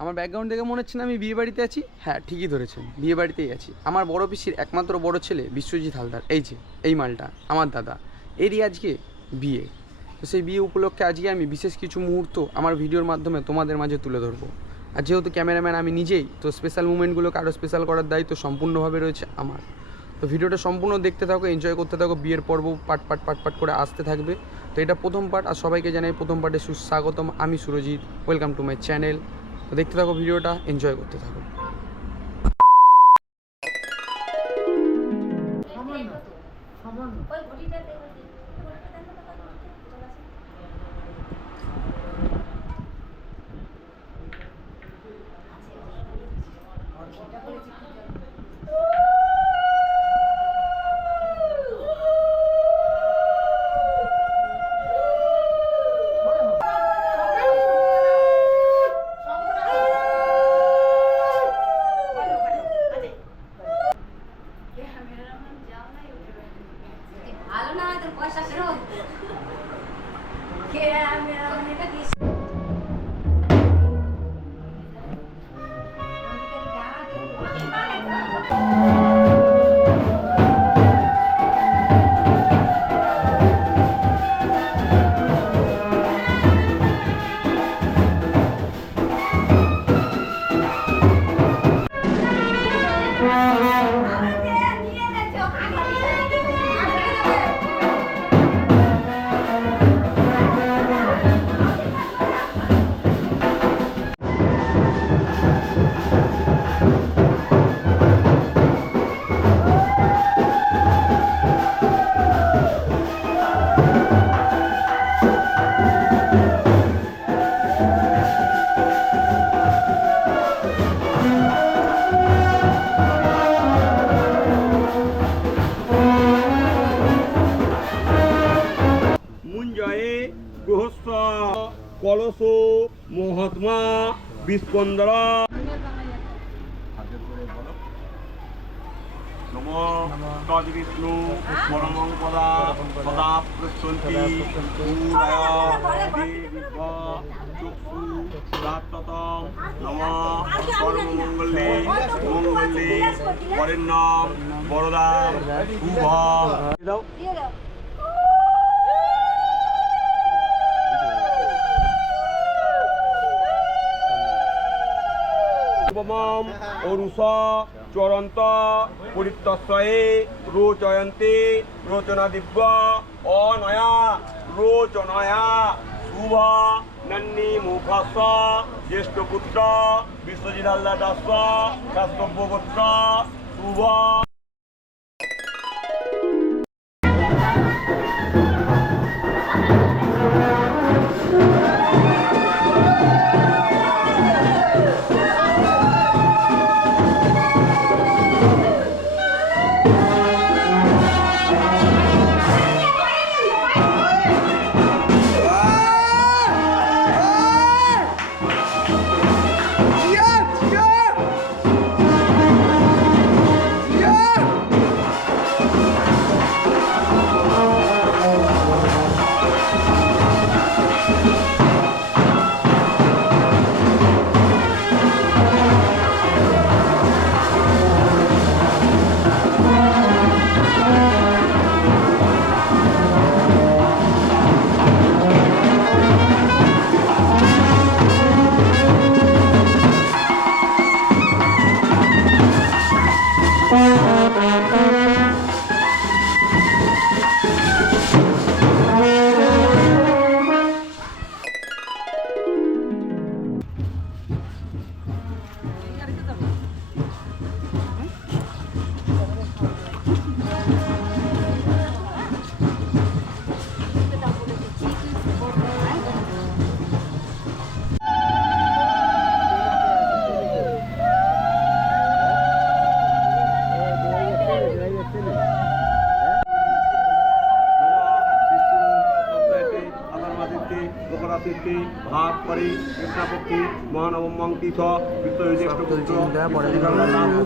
আমার ব্যাকগ্রাউন্ড দেখে মনে হচ্ছে না আমি বিয়ে বাড়িতে আছি? হ্যাঁ ঠিকই ধরেছেন, বিয়ে বাড়িতেই আছি। আমার বড় পিসির একমাত্র বড় ছেলে বিশ্বজিৎ হালদার, এই যে, এই মালটা, আমার দাদা। এরই আজকে বিয়ে। তো সেই বিয়ে উপলক্ষে আজকে আমি বিশেষ কিছু মুহূর্ত আমার ভিডিওর মাধ্যমে তোমাদের মাঝে তুলে ধরবো। আর যেহেতু ক্যামেরাম্যান আমি নিজেই, তো স্পেশাল মুমেন্টগুলোকে আরও স্পেশাল করার দায়িত্ব সম্পূর্ণভাবে রয়েছে আমার। তো ভিডিওটা সম্পূর্ণ দেখতে থাকো এনজয় করতে থাকো, বিয়ের পর্ব পাট পাট পাট পাট করে আসতে থাকবে। তো এটা প্রথম পার্ট, আর সবাইকে জানাই প্রথম পার্টে সুস্বাগতম। আমি Surajit welcome to my channel দেখতে থাকো ভিডিওটা এনজয় করতে থাকো। মুঞ্জয়ে গৃহস্থ কলস মহাত্মা বিস্কন্দর নম চক্ষু প্রাপ্ততম নম মঙ্গলে। বরদা শুভ উপমম অরুষ চরন্ত পরিতস্বয়ে রোচয়ন্তে রোচনা দিব্য অনয়া রোচনয়া শুভ নন্নি মুখস্ব জ্যেষ্ঠ পুত্র বিশ্বজিৎ হালদার দাস কাস্তব্য পুত্র শুভ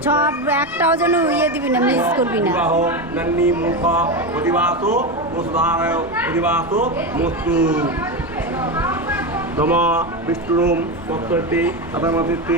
সব একটাও যেন ইয়ে দিবি না মিস করবি না। নন্নি মুখ অধিবাস বসুধারয় অধিবাস মস্তু। নম বিষ্ণুম ভক্তর্তে সাদামাদিতে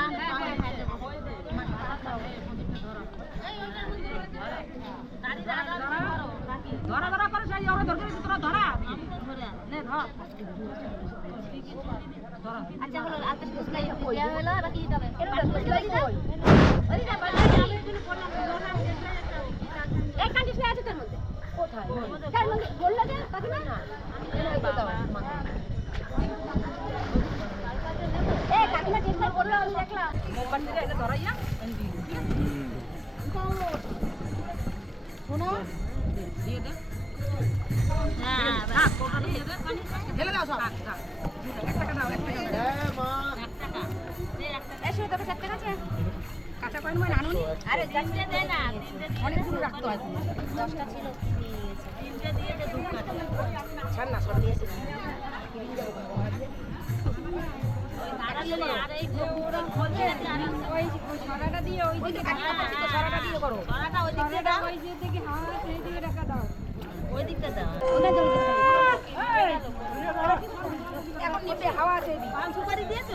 ধরা ধরা করে সেই ওরা ধরে তোরা ধরা। নে ধর। আচ্ছা হলো আর কিছু নাই হলো হলো বাকি দিতে হবে? ওই না বাকি আমি জন্য বললাম এই কান্ডিস আছে তোর মধ্যে। কোথায়? তার মধ্যে বলল যে বাকি না। ঢেলে দাও সব। এক টাকা দাও এক টাকা এক টাকা এসো তোকে চার টাকা আছে কাঁচা কয়েন মানে আনুনি আরে তিনটে দে না। অনেকগুলো রাখতে হয়। দশটা ছিল তিনটে দিয়ে দে ছাড় না সব দিয়েছে ওই হ্যাঁ দাও। ওই দিকটা দাও। এখন হাওয়া আছে সুপারি দিয়েছ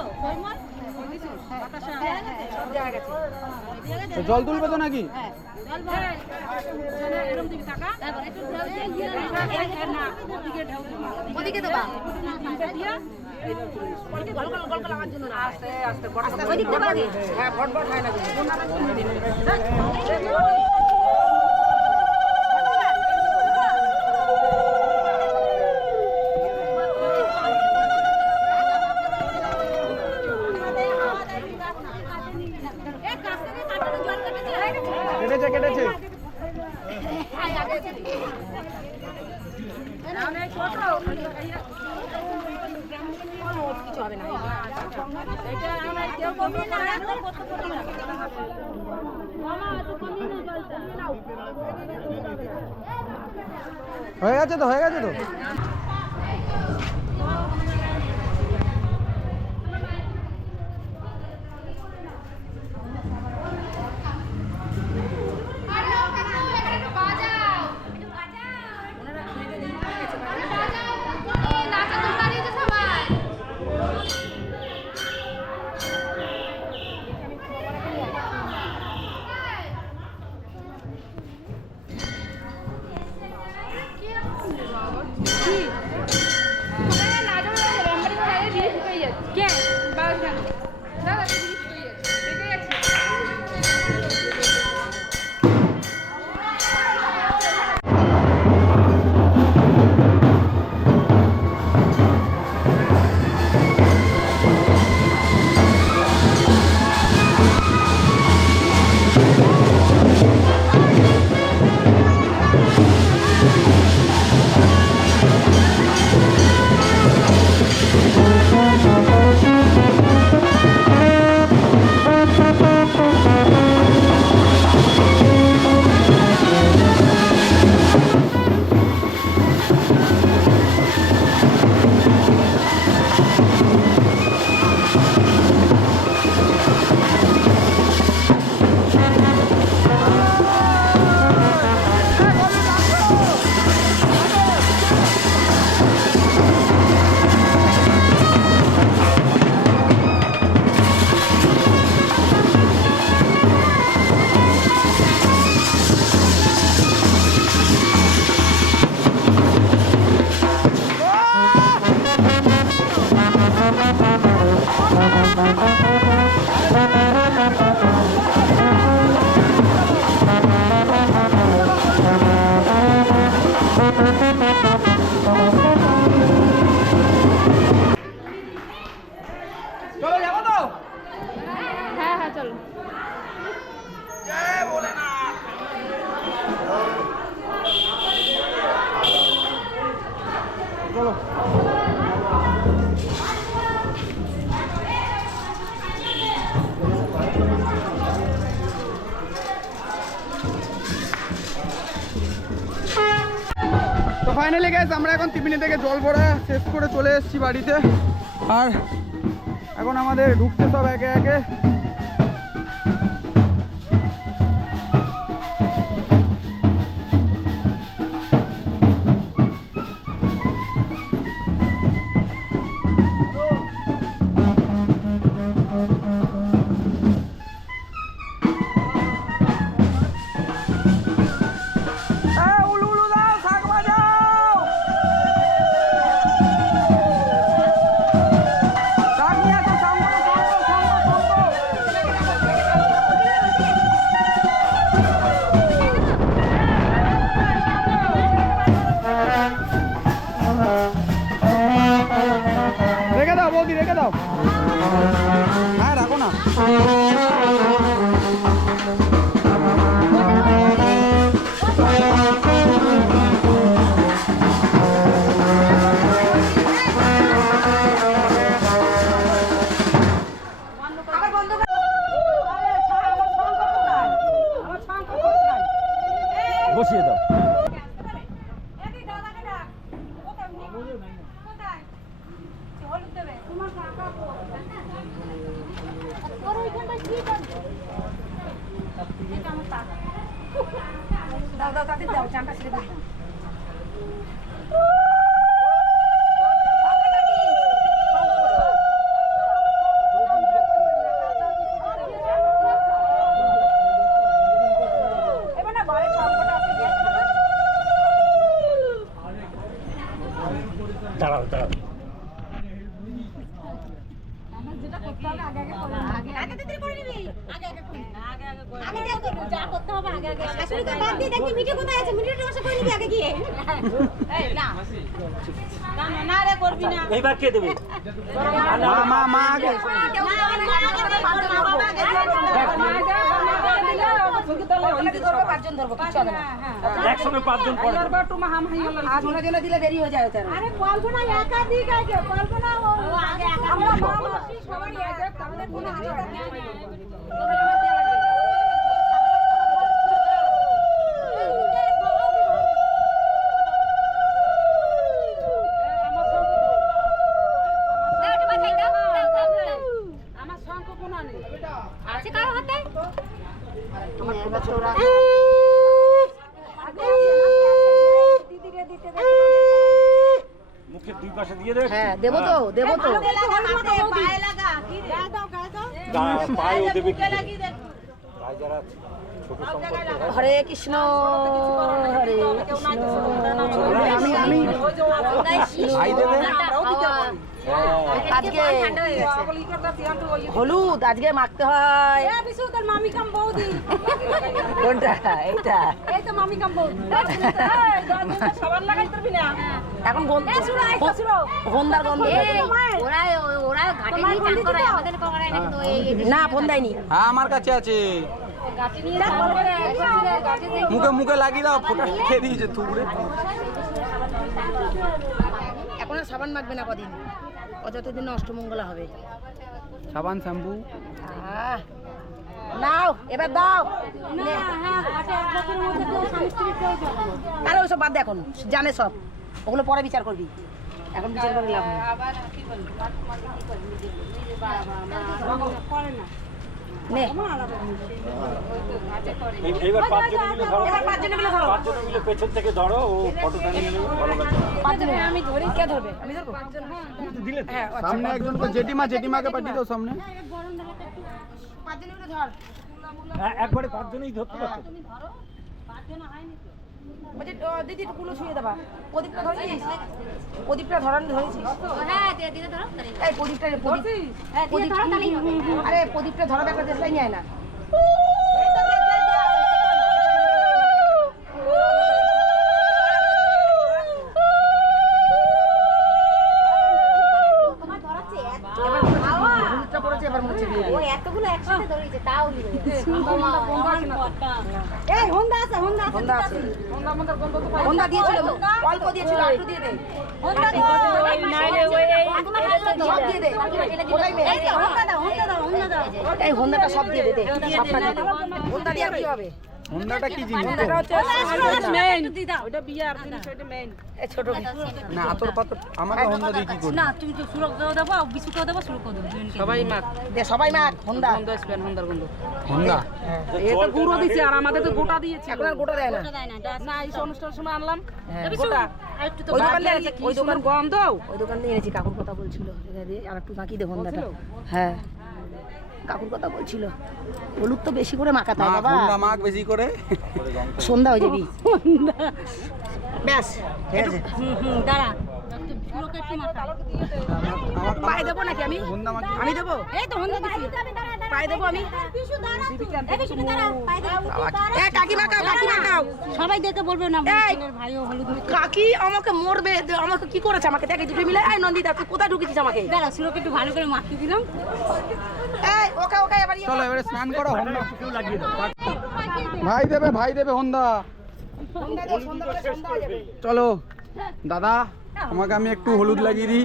জল তুলবে তো নাকি? হ্যাঁ। জল ভরে জানা এরকম দিকে টাকা তারপর একটু ঢেউ দিয়ে না ওদিকে ঢেউ ওদিকে দেবা তিনটা দিয়া ওদিকে গল গল গল গল আমার জন্য আস্তে আস্তে বড় ওদিকে দেবা আগে হ্যাঁ ফট ফট হয় না কেটেছে কেটেছে হয়ে গেছে তো হয়ে গেছে তো? আমরা এখন টিফিনে থেকে জল ভরা শেষ করে চলে এসেছি বাড়িতে। আর এখন আমাদের ঢুকতে সব একে একে। করবি না। এইবার কে দেবে মা মা মা আগে না, না, আগে দে, করবি না, বাবা আগে দে। পাঁচজন ধরবো, কিচ্ছু হবে না। একসঙ্গে পাঁচজন পড়ে আরে কল্পনা একাধিক আছে, কল্পনা আমরা মুখের দুই পাশে দিয়ে দেবে হ্যাঁ দেবো তো দেবো তো। হাতে লাগা হাতে পায়ে লাগা কি রে? দাও দাও। গা- দেবে কি বুকে লাগিয়ে দে। পায়ে যারা ছোট সম্পর্ক হরে কৃষ্ণ হরে আমি আমি। আজকে হলুদ আজকে মাখতে হয়। কোনটা? এইটা। এই তো মামি সবার লাগাই এখন গন্ধ ওরা ওরা ঘাটে নিয়ে চান করে আমাদের করায় না কিন্তু না ফোন দেয়নি। হ্যাঁ আমার কাছে আছে। মুখে মুখে লাগিয়ে দাও ফোটা খেয়ে দিয়েছে থুবড়ে। এখন আর সাবান মাখবে না কদিন? ও যতদিন অষ্টমঙ্গলা হবে। সাবান শ্যাম্পু। আহ, নাও এবার দাও। না হ্যাঁ না। আরে ওইসব বাদ দে এখন জানে সব। ওগুলো পরে বিচার করবি। এখন বিচার করে লাভ নেই। নে। এইবার পাঁচজন মিলে ধরো। পাঁচজনে মিলে ধরো। পাঁচজন মিলে পেছন থেকে ধরো ও ফটোটা নিয়ে নেবে পাঁচজনে আমি ধরি। কে ধরবে? আমি ধরবো? দিলে হ্যাঁ আচ্ছা, সামনে একজন জেঠিমা জেঠিমাকে পাঠিয়ে দাও সামনে। পাঁচজনে ধর। হ্যাঁ, একবারে পাঁচজনেই ধরতে পারতো। বলছি দিদি একটু কুলো ছুঁয়ে দেবা। প্রদীপটা ধরেছিস প্রদীপটা ধরানো ধরেছিস হ্যাঁ ধরো তাহলে এই প্রদীপটা প্রদীপ। হ্যাঁ ধরো আরে প্রদীপটা ধরার একটা চেষ্টাই নেয় না। এই হোন্ডা আছে হোন্ডা আছে আছে। দিয়েছিল তো। অল্প দিয়েছিল একটু দিয়ে দে। হোন্ডা তো সব দিয়ে দে। ওটাই নে। এই হোন্ডা দাও হোন্ডা দাও হোন্ডা দাও। এই হন্দাটা সব দিয়ে দে দে। সবটা দিয়ে দে। হন্দা দিয়ে কি হবে? হন্ডাটা কি জিনিস? বিয়ার মেইন ছোট না আতর পাতর আমাকে হন্ডা দিয়ে কি করবি? না তুমি তো বিস্কুটও দেবো শুরু করে দেবো দুজনকে সবাই মাখ দে সবাই মাখ হোন্ডা। হোন্ডা স্পেন হোন্ডার গন্ধ। হন্ডা? এ তো গুঁড়ো দিছে আর আমাদের তো গোটা দিয়েছে। এখন আর গোটা দেয় না। দেয় না এই অনুষ্ঠানের সময় আনলাম। হ্যাঁ, গোটা। আর ওই দোকান থেকে ওই দোকান গন্ধ? ওই দোকান থেকে এনেছি কাকুর কথা বলছিল। আর একটু মাখি দে হোন্ডাটা। হ্যাঁ। কাকুর কথা বলছিল। হলুদ তো বেশি করে মাখাতে হয় মাখ বাবা। হন্ডা মাখ বেশি করে। সন্ধ্যা হয়ে যাবি। ব্যাস ঠিক আছে। হুম হুম দাঁড়া। পায়ে দেবো নাকি আমি? আমি দেবো? এই তো হন্দা দিছি। পায়ে দেবো আমি। এ এ কাকিমা কাও কাকিমা কাও সবাই দেখে বলবে না! ভাইও হলুদ কাকি আমাকে মরবে আমাকে কি করেছে আমাকে দেখে দুটো মিলে? এই নন্দিতা তুই কোথায় ঢুকেছিস আমাকে? দাঁড়া সুরকে একটু ভালো করে মাখিয়ে দিলাম। এই ওকে ওকে এবার ইয়ে চলো এবারে স্নান করো হন্ডা। লাগিয়ে দাও ভাই দেবে ভাই দেবে হন্ডা। হয়ে চলো দাদা আমাকে আমি একটু হলুদ লাগিয়ে দিই।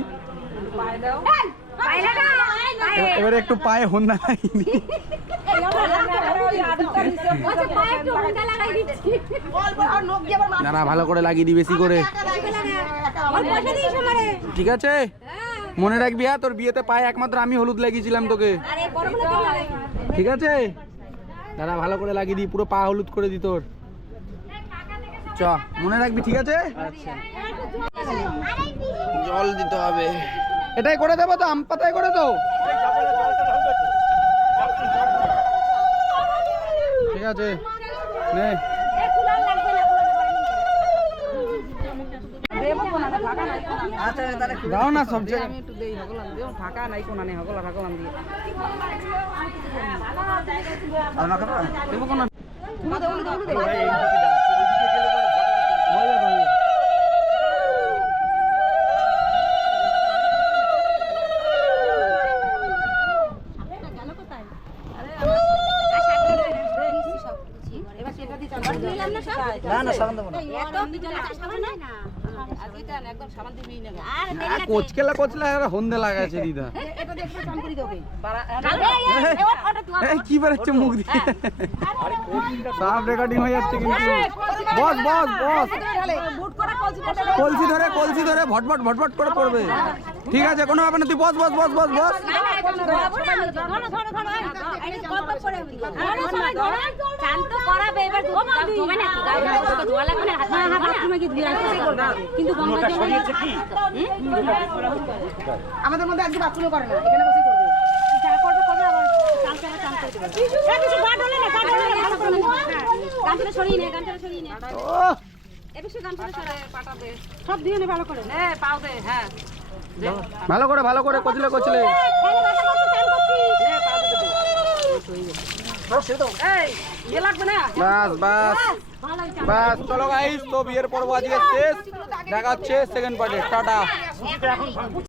এবারে একটু পায়ে দিয়ে আবার মাখ। দাঁড়া ভালো করে লাগিয়ে দিই বেশি করে। ঠিক আছে? মনে রাখবি হ্যাঁ তোর বিয়েতে পায়ে একমাত্র আমি হলুদ লাগিয়েছিলাম তোকে। ঠিক আছে? দাদা ভালো করে লাগিয়ে দিই পুরো পা হলুদ করে দি তোর। চ মনে রাখবি ঠিক আছে? জল দিতে হবে। এটাই করে দেবো তো, আম করে তো ঠিক আছে, নে। দাও না সব জায়গায় একটু দেই হগলাম দিও ফাঁকা নাই কোনা নেই হগলা হগলাম দিয়ে না না সাবান দেবো না না, কোচকেলা কোচলা আর হন্দে লাগাছে দিদা। কি মুখ দিয়ে? রেকর্ডিং হয়ে যাচ্ছে কিন্তু। বস বস বস। কলসি করে কলসি ধরে কলসি ধরে ভটভট ভটভট করে পড়বে। ঠিক আছে কোনো ব্যাপার না তুই বস বস বস বস বস আমাদের মধ্যে আজকে বাথরুমে করে না এখানে বসে করবে যা করবে করবে আবার চান করে করে দেবে কিছু গান হলে না গান হলে ভালো করে গানটা সরিয়ে নে গানটা সরিয়ে নে ও এবার সে গানটা সরায় পাটাতে সব দিয়ে নে ভালো করে নে পাও দে হ্যাঁ ভালো করে ভালো করে কচলে কচলে। এই ইয়ে লাগবে না। বাস বাস। বাস চলো গাইস তো বিয়ের পর্ব আজকে শেষ। দেখা হচ্ছে সেকেন্ড পার্টে টাটা।